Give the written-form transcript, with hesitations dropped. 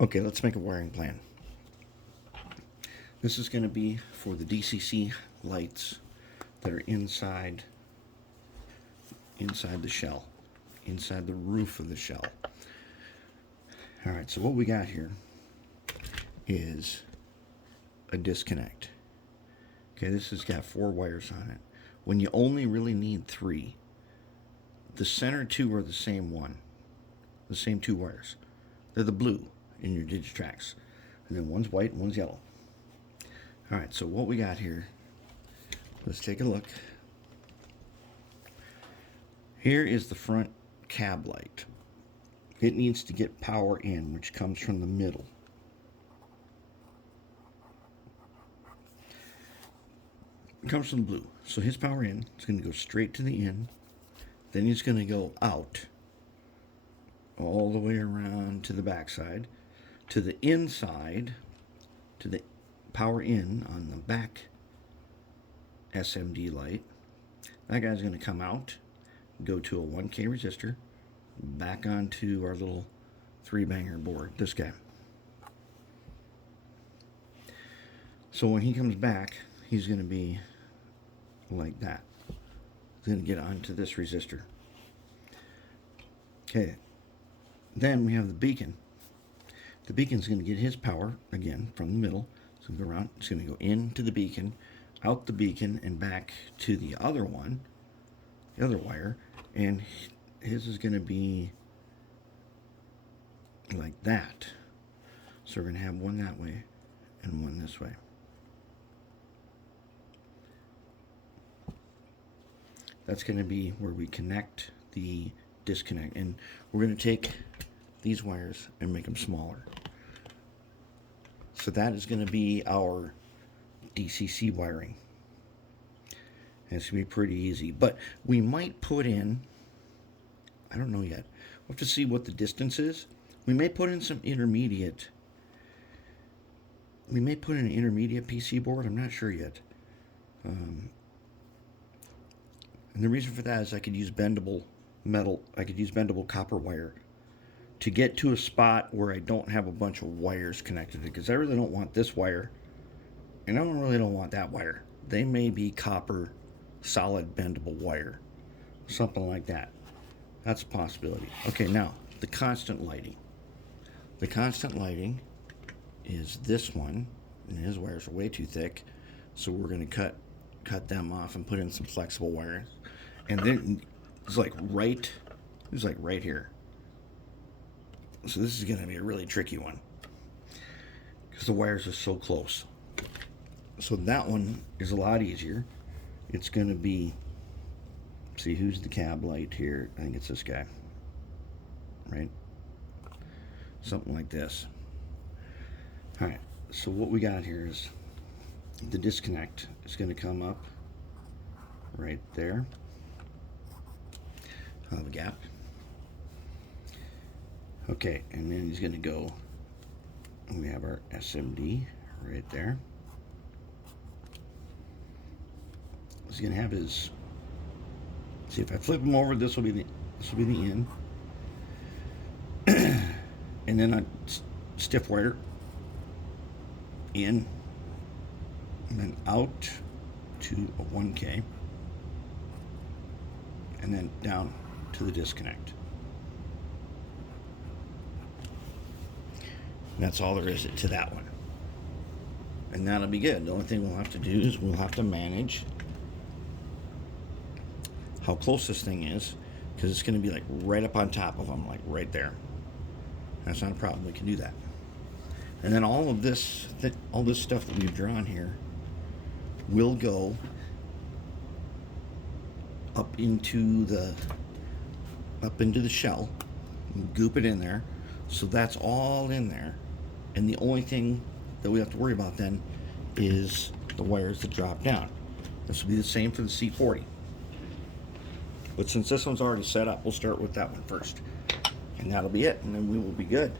Okay, let's make a wiring plan. This is going to be for the DCC lights that are inside the shell, inside the roof of the shell. All right, so what we got here is a disconnect. Okay, this has got 4 wires on it. When you only really need 3, the center 2 are the same one, the same 2 wires. They're the blue in your Digitrax. And then one's white and one's yellow. All right, so what we got here, let's take a look. Here is the front cab light. It needs to get power in, which comes from the middle. It comes from the blue. So his power in is going to go straight to the in. Then he's going to go out all the way around to the backside, to the inside, to the power in on the back SMD light. That guy's going to come out, go to a 1K resistor, back onto our little 3-banger board, this guy. So when he comes back, he's going to be like that. He's going to get onto this resistor. Okay, then we have the beacon. The beacon's going to get his power, again, from the middle. It's going to go around, it's going to go into the beacon, out the beacon, and back to the other one, the other wire, and his is going to be like that. So we're going to have one that way and one this way. That's going to be where we connect the disconnect, and we're going to take these wires and make them smaller. So that is going to be our DCC wiring. And it's going to be pretty easy, but we might put in, I don't know yet, we'll have to see what the distance is. We may put in some intermediate, we may put in an intermediate PC board, I'm not sure yet. And the reason for that is I could use bendable metal, I could use bendable copper wire to get to a spot where I don't have a bunch of wires connected, because I really don't want this wire, and I really don't want that wire. They may be copper, solid bendable wire, something like that. That's a possibility. Okay, now, the constant lighting. The constant lighting is this one, and his wires are way too thick, so we're going to cut them off and put in some flexible wires. And then it's like right here. So this is going to be a really tricky one because the wires are so close. So that one is a lot easier. It's going to be, see, who's the cab light here? I think it's this guy, right? Something like this. All right, so what we got here is the disconnect is going to come up right there. I'll have a gap. Okay, and then he's going to go, we have our SMD right there. He's going to have his, see, if I flip him over, this will be the in. And then a stiff wire in, and then out to a 1K, and then down to the disconnect. And that's all there is to that one. And that'll be good. The only thing we'll have to do is we'll have to manage how close this thing is, because it's going to be like right up on top of them, like right there. That's not a problem. We can do that. And then all of this, all this stuff that we've drawn here will go up into the shell, goop it in there. So that's all in there. And the only thing that we have to worry about then is the wires that drop down. This will be the same for the C40. But since this one's already set up, we'll start with that one first. And that'll be it, and then we will be good.